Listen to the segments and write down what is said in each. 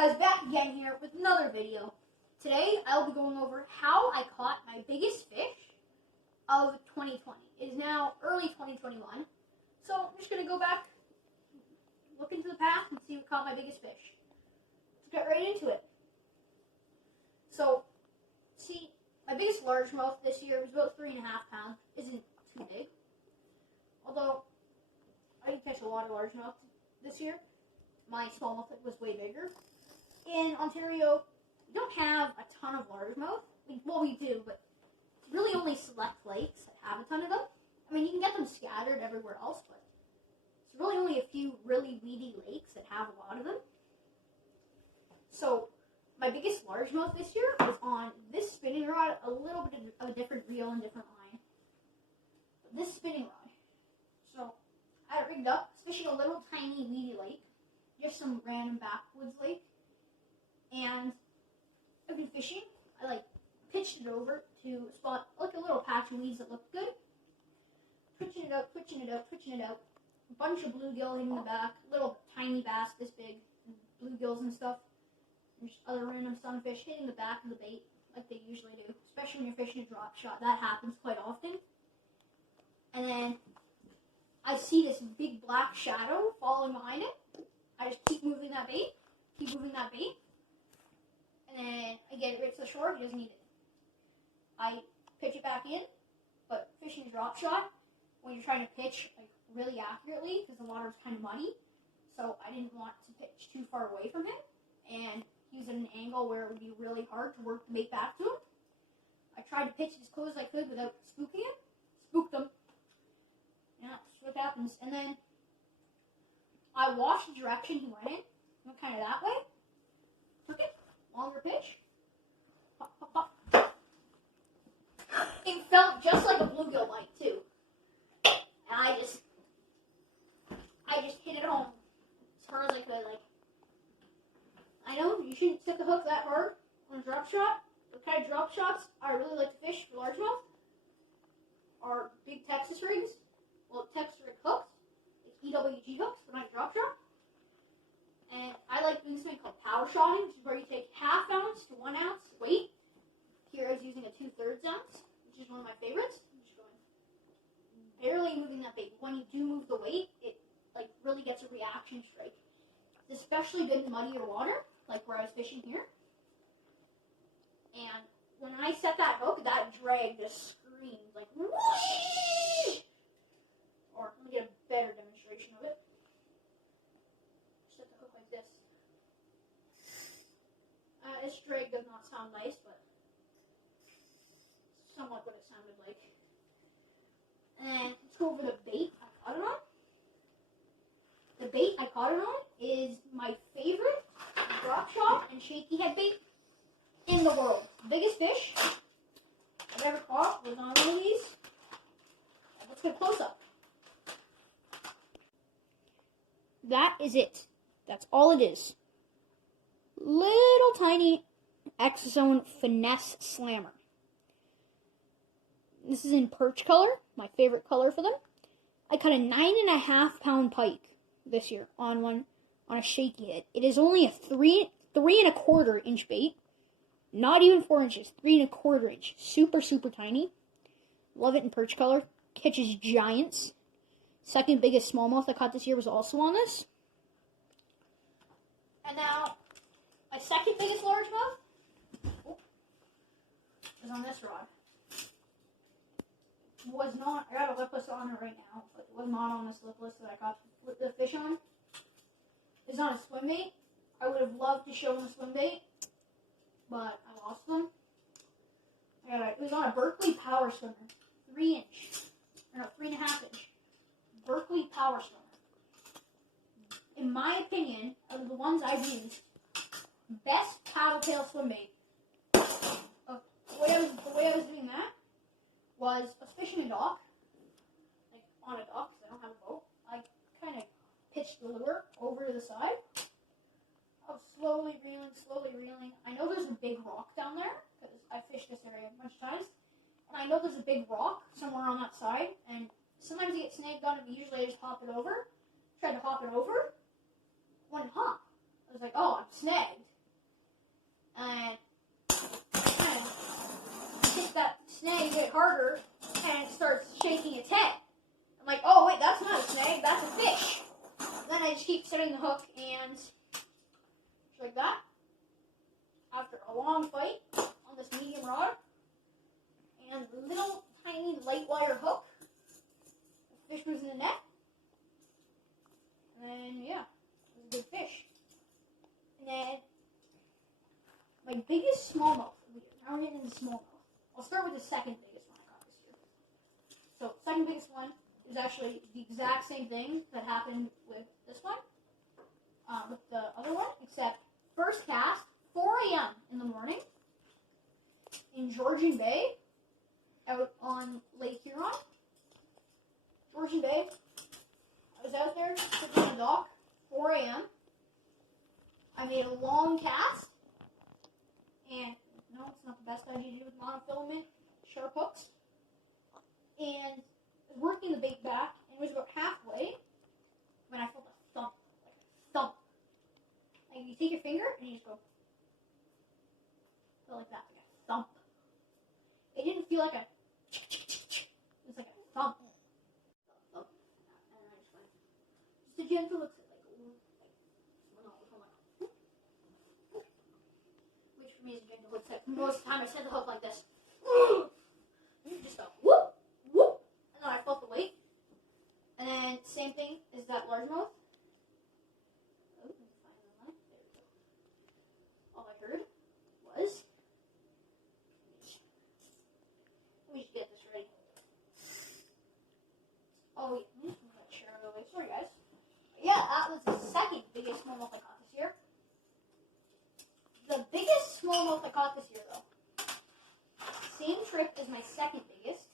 guys, back again here with another video. Today I'll be going over how I caught my biggest fish of 2020. It is now early 2021, so I'm just going to go back, look into the past and see what caught my biggest fish. Let's get right into it. So, see, my biggest largemouth this year was about 3.5 pounds. Isn't too big. Although, I didn't catch a lot of largemouth this year. My smallmouth was way bigger. In Ontario, we don't have a ton of largemouth. Well, we do, but it's really only select lakes that have a ton of them. I mean, you can get them scattered everywhere else, but it's really only a few really weedy lakes that have a lot of them. So, my biggest largemouth this year was on this spinning rod, a little bit of a different reel and different line. But this spinning rod. So, I had it rigged up, fishing a little tiny weedy lake. Just some random backwoods lake. And I've been fishing. I pitched it over to spot like a little patch of weeds that looked good. Twitching it out, twitching it out, twitching it out. A bunch of bluegill hitting the back, little tiny bass this big, bluegills and stuff. And just other random sunfish hitting the back of the bait like they usually do, especially when you're fishing a drop shot. That happens quite often. And then I see this big black shadow following behind it. I just keep moving that bait, and then I get it right to the shore. He doesn't need it. I pitch it back in, but fishing a drop shot, when you're trying to pitch really accurately, because the water is kind of muddy, so I didn't want to pitch too far away from him, and he was at an angle where it would be really hard to work the bait back to him. I tried to pitch it as close as I could without spooking him. Spooked him. Yeah, that's what happens. And then I watched the direction he went in, went kind of that way, took it, longer pitch, pop, pop, pop. It felt just like a bluegill bite too, and I just hit it home as hard as I could. I know you shouldn't stick a hook that hard on a drop shot. The kind of drop shots I really like to fish for largemouth are big Texas rigs, Texas rig hooks. EWG hooks for my drop shot. And I like doing something called power shotting, which is where you take 1/2 ounce to 1 ounce weight. Here I was using a 2/3 ounce, which is one of my favorites. I'm just going barely moving that bait. When you do move the weight, it really gets a reaction strike. It's especially good in muddier water, like where I was fishing here. And when I set that hook, that drag just screamed like whoosh! Or let me get a better demonstration of it. Set the hook like this. This drag does not sound nice, but somewhat what it sounded like. And let's go over the bait I caught it on. The bait I caught it on is my favorite drop shot and shaky head bait in the world. The biggest fish I've ever caught was on one of these. Let's get a close up. That is it. That's all it is. Little tiny X-Zone Finesse Slammer. This is in perch color, my favorite color for them. I caught a 9.5 pound pike this year on a shaky hit. It is only a 3.25 inch bait. Not even 4 inches, 3.25 inch. Super, super tiny. Love it in perch color. Catches giants. Second biggest smallmouth I caught this year was also on this. And now, my second biggest largemouth is on this rod. Was not, I got a lipless on it right now, but it was not on this lipless that I caught the fish on. It's on a swim bait. I would have loved to show them the swim bait, but I lost them. It was on a Berkley Power Swimmer, 3.5 inch. Berkley Power Swimmer. In my opinion, of the ones I've used, best paddle-tail swim bait. The way I was doing that was I was fishing a dock, on a dock because I don't have a boat. I kind of pitched the lure over to the side. I was slowly reeling. I know there's a big rock down there because I fished this area a bunch of times, and I know there's a big rock somewhere on that side, and sometimes you get snagged on it, but usually I just hop it over. Tried to hop it over. Wouldn't hop. I was like, oh, I'm snagged. it harder, and it starts shaking its head. I'm like, oh wait, that's not a snag, that's a fish. Then I just keep setting the hook, and just like that. After a long fight on this medium rod, and little tiny light wire hook, the fish was in the net. And then, yeah, it was a good fish. And then, my biggest smallmouth of the year. Now we're getting into smallmouth. I'll start with the second biggest one I caught this year. So, second biggest one is actually the exact same thing that happened with this one, with the other one, except first cast, 4 a.m. in the morning, in Georgian Bay, out on Lake Huron. Georgian Bay. I was out there, sitting on the dock, 4 a.m. I made a long cast, and no, it's not the best idea to do with monofilament sharp hooks. And I was working the bait back, and it was about halfway when I felt a thump, like a thump. Like you take your finger and you just go, feel like that, like a thump. It didn't feel like a, it was like a thump. The gentle looks like which for me is a gentle looks like most of the time I set the hook like this. Just go whoop, whoop, and then I felt the weight. And then same thing is that largemouth. Oh, let me find the line. There we go. All I heard was, let me just get this ready. Oh yeah, I'm gonna share it away. Sorry guys. Yeah, that was the second biggest smallmouth I caught this year. The biggest smallmouth I caught this year, though. Same trip as my second biggest.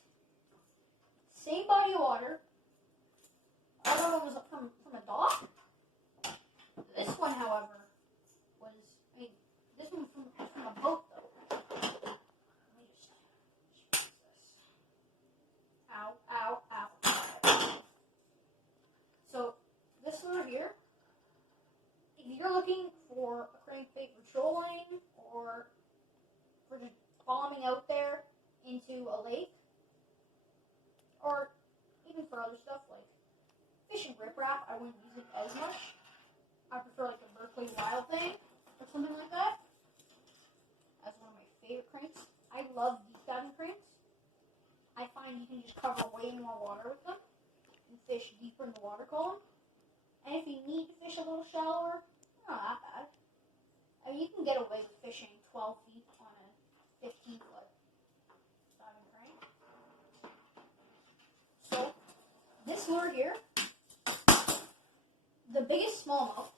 Same body of water. Other one was from a dock. This one, however, was, I mean, this one was from a boat, though. Let me just fix this. Ow, ow, ow. So, this lure here, if you're looking for a crankbait for trolling or for just bombing out there into a lake, or even for other stuff like fishing riprap, I wouldn't use it as much. I prefer like the Berkley Wild Thing or something like that as one of my favorite cranks. I love deep diving cranks. I find you can just cover way more water with them and fish deeper in the water column. And if you need to fish a little shallower, not that bad. I mean, you can get away with fishing 12 feet on a 15-foot diving crank. So, this lure here, the biggest smallmouth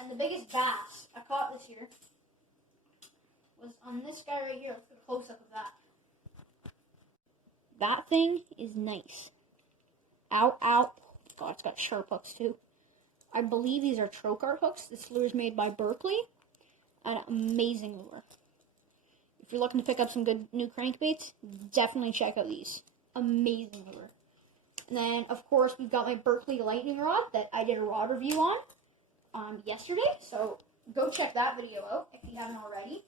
and the biggest bass I caught this year was on this guy right here. Let's get a close-up of that. That thing is nice. Ow, ow. God, it's got sharp hooks too. I believe these are trocar hooks. This lure is made by Berkley. An amazing lure. If you're looking to pick up some good new crankbaits, definitely check out these. Amazing lure. And then, of course, we've got my Berkley lightning rod that I did a rod review on yesterday. So go check that video out if you haven't already.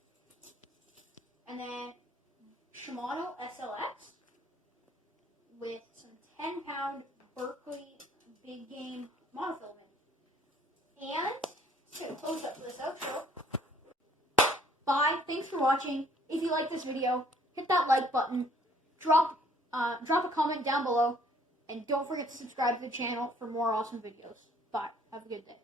And then Shimano SLX with some 10-pound Berkley big game monofilament. And let's get a close up for this outro. Bye. Thanks for watching. If you like this video, hit that like button. Drop a comment down below. And don't forget to subscribe to the channel for more awesome videos. Bye. Have a good day.